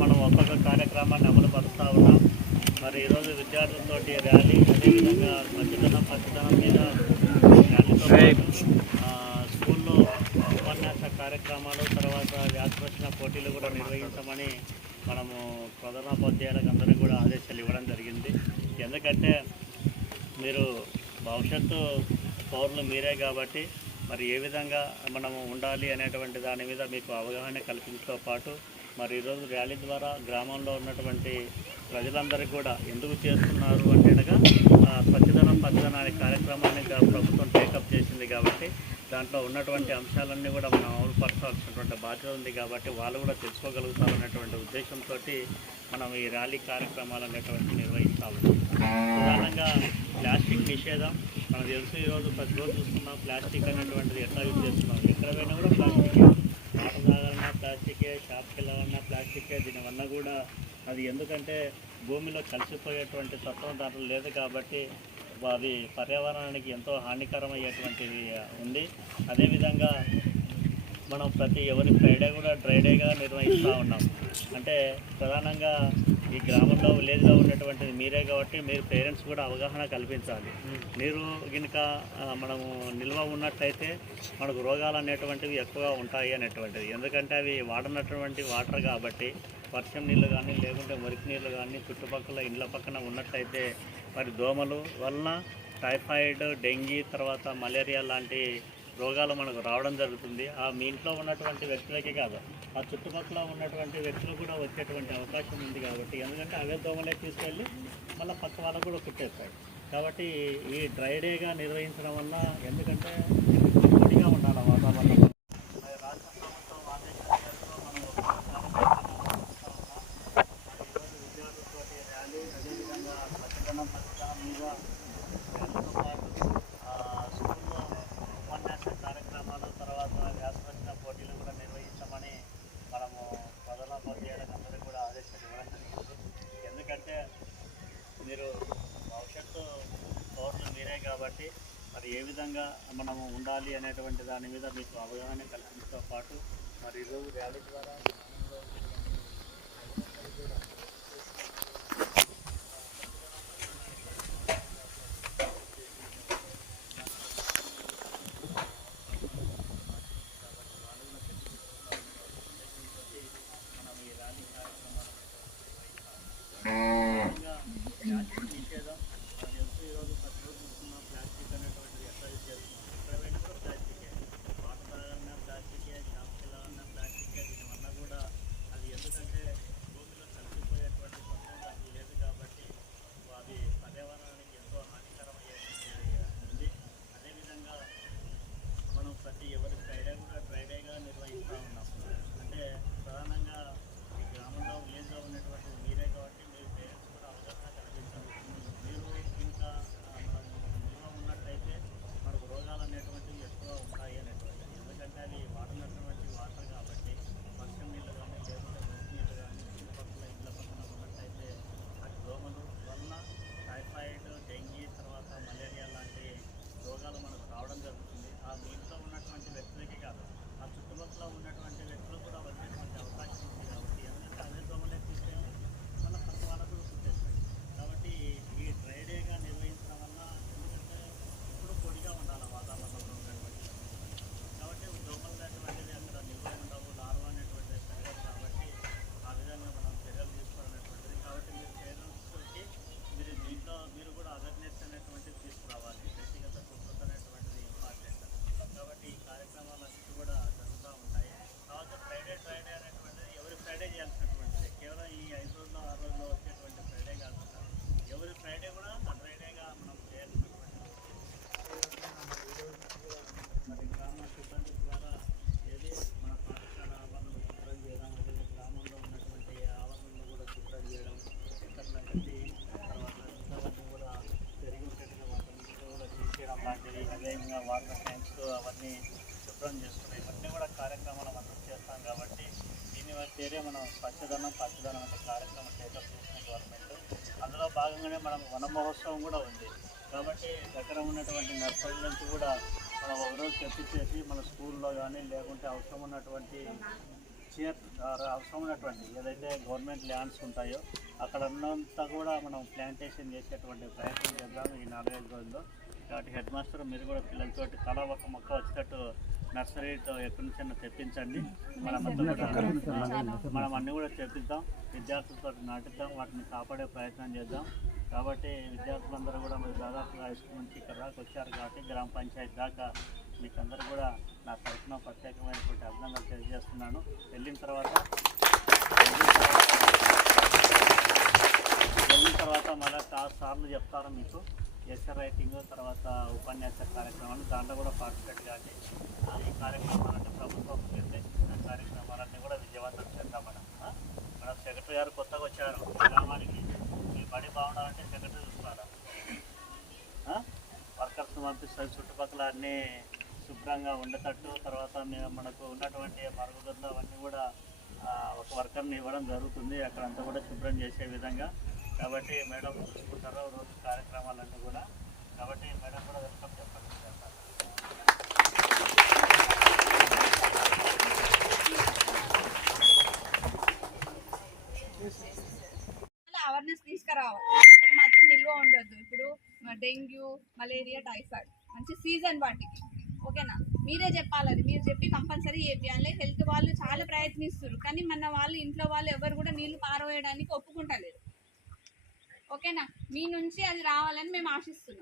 మనం ఒక్కొక్క కార్యక్రమాన్ని అమలు పరుస్తూ ఉన్నాం. మరి ఈరోజు విద్యార్థులతో ర్యాలీ, అదేవిధంగా పచ్చదనం మీద ర్యాలీతో స్కూల్లో ఉపన్యాస కార్యక్రమాలు, తర్వాత వ్యాసరచన పోటీలు కూడా నిర్వహించమని మనము ప్రధానోపాధ్యాయులకు అందరికీ కూడా ఆదేశాలు ఇవ్వడం జరిగింది. ఎందుకంటే మీరు భవిష్యత్తు పౌరులు మీరే కాబట్టి మరి ఏ విధంగా మనము ఉండాలి అనేటువంటి దాని మీద మీకు అవగాహన కల్పించడంతో పాటు మరి ఈరోజు ర్యాలీ ద్వారా గ్రామంలో ఉన్నటువంటి ప్రజలందరికీ కూడా ఎందుకు చేస్తున్నారు అంటే స్వచ్ఛదనం పచ్చదనం అనే కార్యక్రమాన్ని ప్రభుత్వం టేకప్ చేసింది కాబట్టి దాంట్లో ఉన్నటువంటి అంశాలన్నీ కూడా మనం అమలుపరచాల్సినటువంటి బాధ్యత ఉంది కాబట్టి వాళ్ళు కూడా తెలుసుకోగలుగుతారు అనేటువంటి ఉద్దేశంతో మనం ఈ ర్యాలీ కార్యక్రమాలు అనేటువంటి నిర్వహిస్తాము. ప్రధానంగా ప్లాస్టిక్ నిషేధం మనకు తెలుసు. ఈరోజు ప్రతిరోజు చూస్తున్నాం ప్లాస్టిక్ అనేటువంటిది ఎట్లా యూజ్ చేస్తున్నాం. ఎక్కడ పోయినా కూడా ప్లాస్టిక్, వాటర్ తాగాలన్నా ప్లాస్టికే, షాప్కి వెళ్ళాలన్నా ప్లాస్టికే. దీనివల్ల కూడా అది ఎందుకంటే భూమిలో కలిసిపోయేటువంటి తత్వం దాంట్లో లేదు కాబట్టి అది పర్యావరణానికి ఎంతో హానికరమయ్యేటువంటిది ఉంది. అదేవిధంగా మనం ఎవరి ఫ్రైడే కూడా డ్రై డేగా నిర్వహిస్తూ ఉన్నాం. అంటే ప్రధానంగా ఈ గ్రామంలో విలేజ్లో ఉన్నటువంటిది మీరే కాబట్టి మీరు పేరెంట్స్ కూడా అవగాహన కల్పించాలి. నీరు గినక మనము నిల్వ ఉన్నట్లయితే మనకు రోగాలు అనేటువంటివి ఎక్కువగా ఉంటాయి అనేటువంటిది. ఎందుకంటే అవి వాడనటువంటి వాటర్ కాబట్టి వర్షం నీళ్ళు కానీ లేకుంటే మురికి నీళ్ళు కానీ చుట్టుపక్కల ఇండ్ల పక్కన ఉన్నట్లయితే మరి దోమలు వలన టైఫాయిడ్, డెంగీ, తర్వాత మలేరియా లాంటి రోగాలు మనకు రావడం జరుగుతుంది. మీ ఇంట్లో ఉన్నటువంటి వ్యక్తులకే కాదు, ఆ చుట్టుపక్కల ఉన్నటువంటి వ్యక్తులు కూడా వచ్చేటువంటి అవకాశం ఉంది కాబట్టి ఎందుకంటే అవే దోమలే తీసుకెళ్ళి మళ్ళీ పక్క వాళ్ళకు కూడా కుట్టేస్తాయి. కాబట్టి ఈ డ్రై డేగా నిర్వహించడం వల్ల ఎందుకంటే పొడిగా ఉండాలి వాతావరణం. రాష్ట్ర ప్రభుత్వం ఆదేశాలతో మనం విద్యార్థులతో ర్యాలీ, అదేవిధంగా పచ్చదనం మీద ర్యాలీతో పాటు స్కూల్లో ఉపన్యాస కార్యక్రమాలు, తర్వాత వ్యాసరచన పోటీలు కూడా నిర్వహించమని మనము ప్రధానోపాధ్యాయులకు అందరికీ కూడా ఆదేశాలు ఇవ్వడం జరిగింది. ఎందుకంటే మీరు భవిష్యత్తు పౌరులు మీరే కాబట్టి మరి ఏ విధంగా మనము ఉండాలి అనేటువంటి దాని మీద మీకు అవగాహన కల్పించడంతో పాటు మరి ఈరోజు ర్యాలీ ద్వారా నిషేధం ఈరోజు ప్రతిరోజు చూస్తున్నాం ప్లాస్టిక్ అనేటువంటిది ఎట్లా యూజ్ చేస్తున్నాం. ఎక్కడ పోయినా కూడా ప్లాస్టికే, వాటర్ తాగాలన్నా ప్లాస్టికే, షాప్కి వెళ్ళాలన్నా ప్లాస్టికే. దీనివల్ల కూడా అదేవిధంగా వాటర్ ట్యాంక్స్ అవన్నీ శుభ్రం చేసుకున్నాం. ఇవన్నీ కూడా కార్యక్రమాలు మనం చేస్తాం కాబట్టి దీని పేరే మనం పచ్చదనం అనే కార్యక్రమం టేకప్ చేసిన గవర్నమెంట్. అందులో భాగంగానే మనం వన మహోత్సవం కూడా ఉంది కాబట్టి దగ్గర ఉన్నటువంటి నర్సరీల నుంచి కూడా మనం ఒకరోజు తెప్పించేసి మన స్కూల్లో కానీ లేకుంటే అవసరం ఉన్నటువంటి ఏదైతే గవర్నమెంట్ ల్యాండ్స్ ఉంటాయో అక్కడ ఉన్నంత కూడా మనం ప్లాంటేషన్ చేసేటువంటి ప్రయత్నం చేద్దాం ఈ 4-5 రోజుల్లో. కాబట్టి హెడ్ మాస్టర్ మీరు కూడా పిల్లలతోటి తలా ఒక మొక్క వచ్చేటట్టు నర్సరీతో ఎక్కడి నుంచి తెప్పించండి. మనం అన్నీ కూడా తెప్పిద్దాం, విద్యార్థులతో నాటిద్దాం, వాటిని కాపాడే ప్రయత్నం చేద్దాం. కాబట్టి విద్యార్థులందరూ కూడా మీరు దాదాపుగా హై స్కూల్ నుంచి ఇక్కడ దాకా వచ్చారు కాబట్టి గ్రామ పంచాయతీ దాకా మీకు అందరూ కూడా నా తరఫున ప్రత్యేకమైనటువంటి అభినందనలు తెలియజేస్తున్నాను. వెళ్ళిన తర్వాత మళ్ళీ 6 సార్లు చెప్తారు మీకు ఎస్ఏ రైటింగ్, తర్వాత ఉపన్యాస కార్యక్రమాలు, దాంట్లో కూడా పార్టిసిపేట్ కానీ ఈ కార్యక్రమాలన్నీ ప్రభుత్వం నిర్దేశించిన కార్యక్రమాలన్నీ కూడా విజయవంతం చేద్దాం. మనం సెక్రటరీ గారు కొత్తగా వచ్చారు గ్రామానికి. మీ బడి బాగుండాలంటే సెక్రటరీ చూస్తున్నారా, వర్కర్స్ని పంపిస్తారు, చుట్టుపక్కల అన్నీ శుభ్రంగా ఉండేటట్టు. తర్వాత మనకు ఉన్నటువంటి మరుగుదొడ్లు అవన్నీ కూడా ఒక వర్కర్ని ఇవ్వడం జరుగుతుంది, అక్కడంతా కూడా శుభ్రం చేసే విధంగా. కాబట్టి మేడం చూసుకుంటారో రోజు కార్యక్రమాలన్నీ కూడా. కాబట్టి మేడం కూడా వెల్కమ్ చెప్పండి. అవేర్నెస్ తీసుకురావాలి. వాటర్ మాత్రం నిల్వ ఉండొద్దు. ఇప్పుడు డెంగ్యూ, మలేరియా, టైఫాయిడ్ మంచి సీజన్ వాటికి, ఓకేనా? మీరే చెప్పాలి, అది మీరు చెప్పి కంపల్సరీ చేయాలి. హెల్త్ వాళ్ళు చాలా ప్రయత్నిస్తారు కానీ మన వాళ్ళు ఇంట్లో వాళ్ళు ఎవరు కూడా నీళ్లు పారవేయడానికి ఒప్పుకుంటలేరు, ఓకేనా? మీ నుంచి అది రావాలని మేము ఆశిస్తున్నాం.